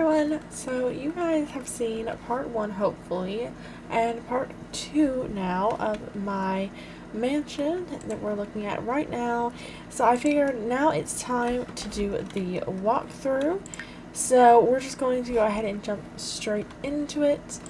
everyone! So you guys have seen part 1 hopefully and part 2 now of my mansion that we're looking at right now. So I figured now it's time to do the walkthrough. So we're just going to go ahead and jump straight into it.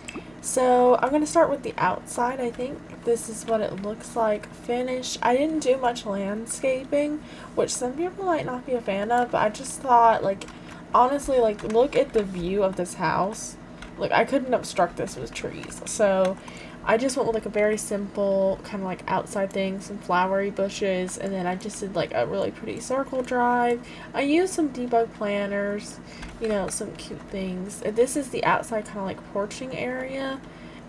So I'm going to start with the outside. I think this is what it looks like finished. I didn't do much landscaping, which some people might not be a fan of, but I just thought, like, honestly, like, look at the view of this house. Like, I couldn't obstruct this with trees. So I just went with, like, a very simple kind of, like, outside thing, some flowery bushes, and then I just did, like, a really pretty circle drive. I used some debug planners, you know, some cute things. This is the outside kind of, like, porching area,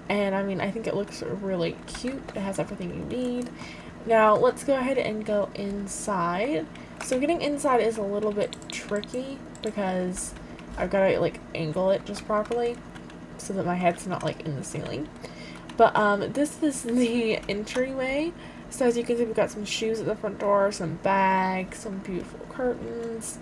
and, I mean, I think it looks really cute. It has everything you need. Now, let's go ahead and go inside. So getting inside is a little bit tricky because I've got to, like, angle it just properly so that my head's not, like, in the ceiling. But this is the entryway. So as you can see, we've got some shoes at the front door, some bags, some beautiful curtains.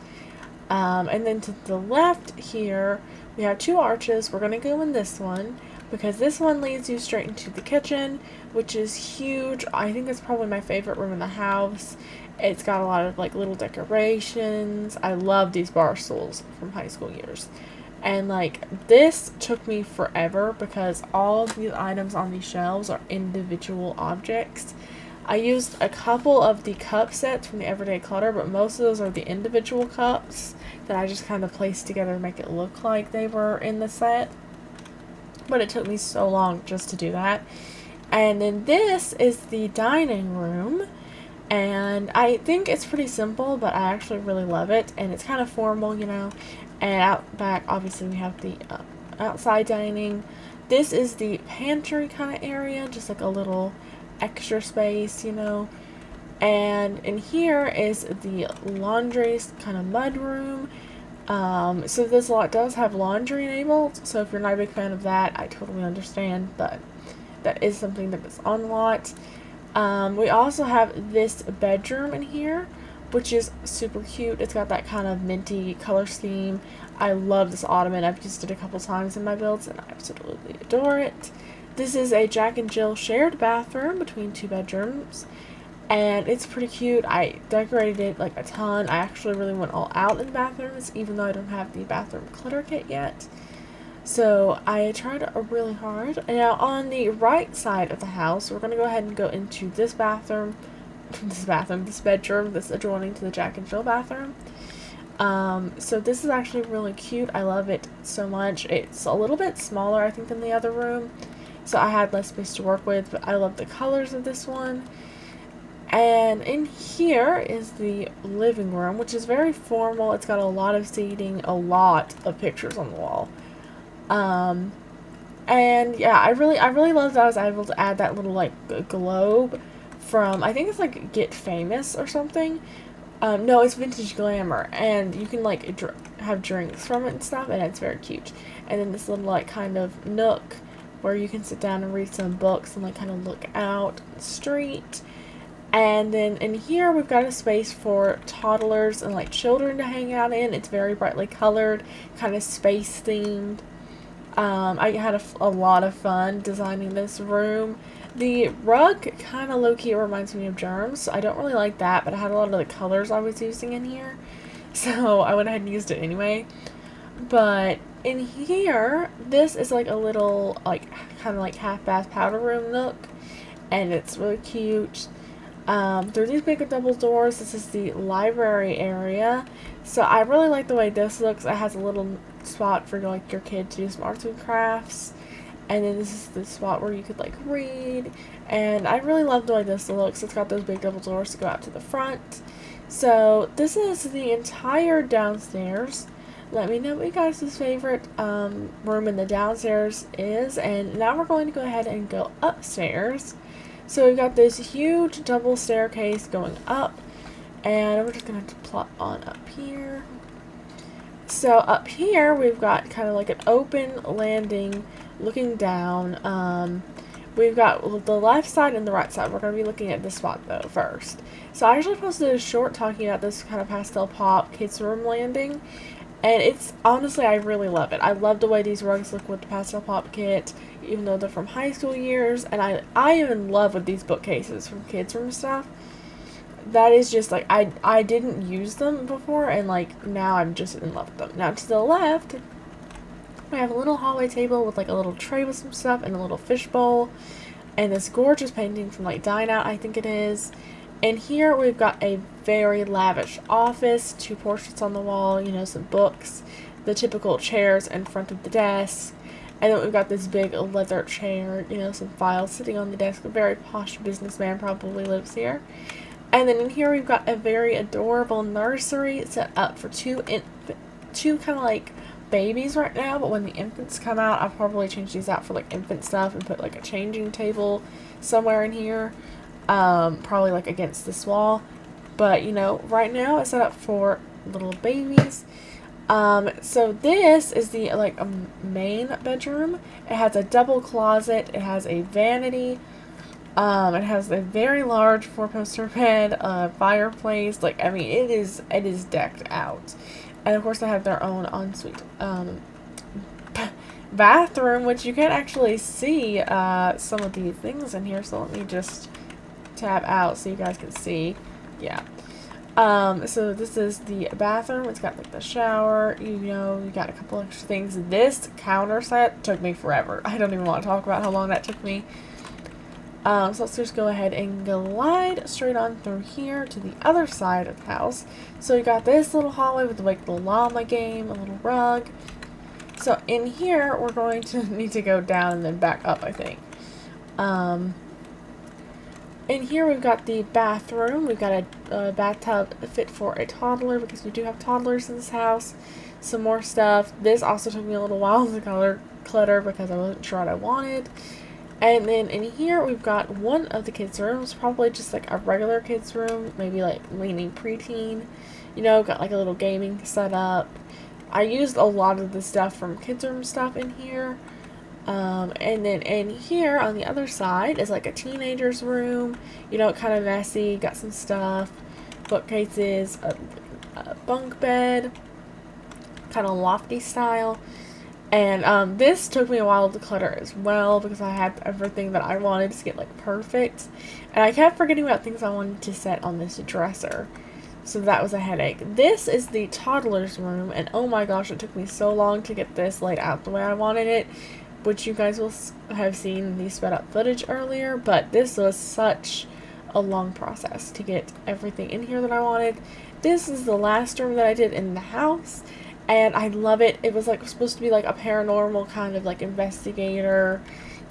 And then to the left here, we have 2 arches. We're going to go in this one because this one leads you straight into the kitchen, which is huge. I think it's probably my favorite room in the house. It's got a lot of, like, little decorations. I love these bar stools from high school years. And, like, this took me forever because all of these items on these shelves are individual objects. I used a couple of the cup sets from the Everyday Clutter, but most of those are the individual cups that I just kind of placed together to make it look like they were in the set. But it took me so long just to do that. And then this is the dining room. And I think it's pretty simple, but I actually really love it. And it's kind of formal, you know. And out back, obviously, we have the outside dining. This is the pantry kind of area, just like a little extra space, you know. And in here is the laundry kind of mud room. So this lot does have laundry enabled. So if you're not a big fan of that, I totally understand. But that is something that is on lot. We also have this bedroom in here, which is super cute. It's got that kind of minty color scheme. I love this ottoman. I've used it a couple times in my builds and I absolutely adore it. This is a Jack and Jill shared bathroom between 2 bedrooms, and it's pretty cute. I decorated it like a ton. I actually really went all out in the bathrooms, even though I don't have the bathroom clutter kit yet. So I tried really hard. And now on the right side of the house, we're going to go ahead and go into this bedroom that's adjoining to the Jack and Jill bathroom. So this is actually really cute. I love it so much. It's a little bit smaller, I think, than the other room, so I had less space to work with, but I love the colors of this one. And in here is the living room, which is very formal. It's got a lot of seating, a lot of pictures on the wall. And yeah, I really loved that I was able to add that little, like, globe from, I think it's like Get Famous or something. No, it's Vintage Glamour, and you can, like, have drinks from it and stuff, and it's very cute. And then this little, like, kind of nook where you can sit down and read some books and, like, kind of look out the street. And then in here we've got a space for toddlers and, like, children to hang out in. It's very brightly colored, kind of space themed. I had a lot of fun designing this room. The rug kind of low-key reminds me of Germs, so I don't really like that, but I had a lot of the colors I was using in here, so I went ahead and used it anyway. But in here, this is like a little, like, kind of like half-bath powder room nook, and it's really cute. Through these big double doors, this is the library area. So I really like the way this looks. It has a little spot for, like, your kid to do some arts and crafts. And then this is the spot where you could, like, read. And I really love the way this looks. It's got those big double doors to go out to the front. So this is the entire downstairs. Let me know what you guys' favorite room in the downstairs is. And now we're going to go ahead and go upstairs. So we've got this huge double staircase going up, and we're just going to have to plot on up here. So up here we've got kind of like an open landing looking down. We've got the left side and the right side. We're going to be looking at this spot though first. So I actually posted a short talking about this kind of pastel pop kids room landing, And it's, honestly, I really love it. I love the way these rugs look with the pastel pop kit, even though they're from high school years. And I am in love with these bookcases from kids room stuff. That is just like, I didn't use them before, and like now I'm just in love with them. Now to the left, we have a little hallway table with like a little tray with some stuff and a little fishbowl, and this gorgeous painting from like Dine Out, I think it is. And here we've got a very lavish office, 2 portraits on the wall, you know, some books, the typical chairs in front of the desk, and then we've got this big leather chair, you know, some files sitting on the desk. A very posh businessman probably lives here. And then in here we've got a very adorable nursery set up for two kind of like babies right now, but when the infants come out, I'll probably change these out for like infant stuff and put like a changing table somewhere in here, probably like against this wall. But you know, right now it's set up for little babies. So this is the like main bedroom. It has a double closet. It has a vanity. It has a very large 4-poster bed, fireplace. Like, I mean, it is decked out. And of course, they have their own ensuite bathroom, which you can actually see some of the things in here. So let me just tab out so you guys can see. Yeah. So this is the bathroom. It's got like the shower, you know, you got a couple extra things. This counter set took me forever. I don't even want to talk about how long that took me. So let's just go ahead and glide straight on through here to the other side of the house. So you got this little hallway with like the llama game, a little rug. So in here, we're going to need to go down and then back up, I think. In here, we've got the bathroom. We've got a bathtub fit for a toddler because we do have toddlers in this house. Some more stuff. This also took me a little while to clutter because I wasn't sure what I wanted. And then in here, we've got one of the kids' rooms, probably just like a regular kids' room, maybe like leaning preteen. You know, got like a little gaming setup. I used a lot of the stuff from kids' room stuff in here. And then in here on the other side is like a teenager's room. You know, kind of messy, got some stuff, bookcases, a bunk bed, kind of lofty style. And this took me a while to clutter as well because I had everything that I wanted to get like perfect. And I kept forgetting about things I wanted to set on this dresser. So that was a headache. This is the toddler's room, and oh my gosh, it took me so long to get this laid out the way I wanted it, which you guys will have seen in the sped up footage earlier, but this was such a long process to get everything in here that I wanted. This is the last room that I did in the house, and I love it. It was like supposed to be like a paranormal kind of like investigator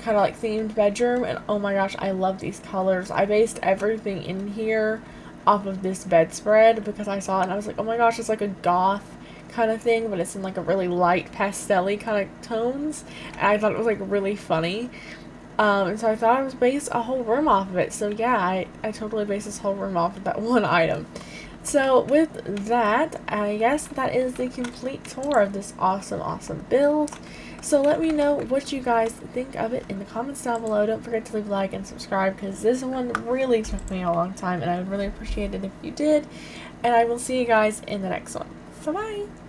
kind of like themed bedroom, and oh my gosh, I love these colors. I based everything in here off of this bedspread because I saw it and I was like, oh my gosh, it's like a goth kind of thing, but it's in like a really light pastel-y kind of tones, and I thought it was like really funny. And so I thought I was based a whole room off of it. So yeah, I totally based this whole room off of that one item. So with that, I guess that is the complete tour of this awesome build. So let me know what you guys think of it in the comments down below. Don't forget to leave a like and subscribe because this one really took me a long time and I would really appreciate it if you did. And I will see you guys in the next one. Bye-bye!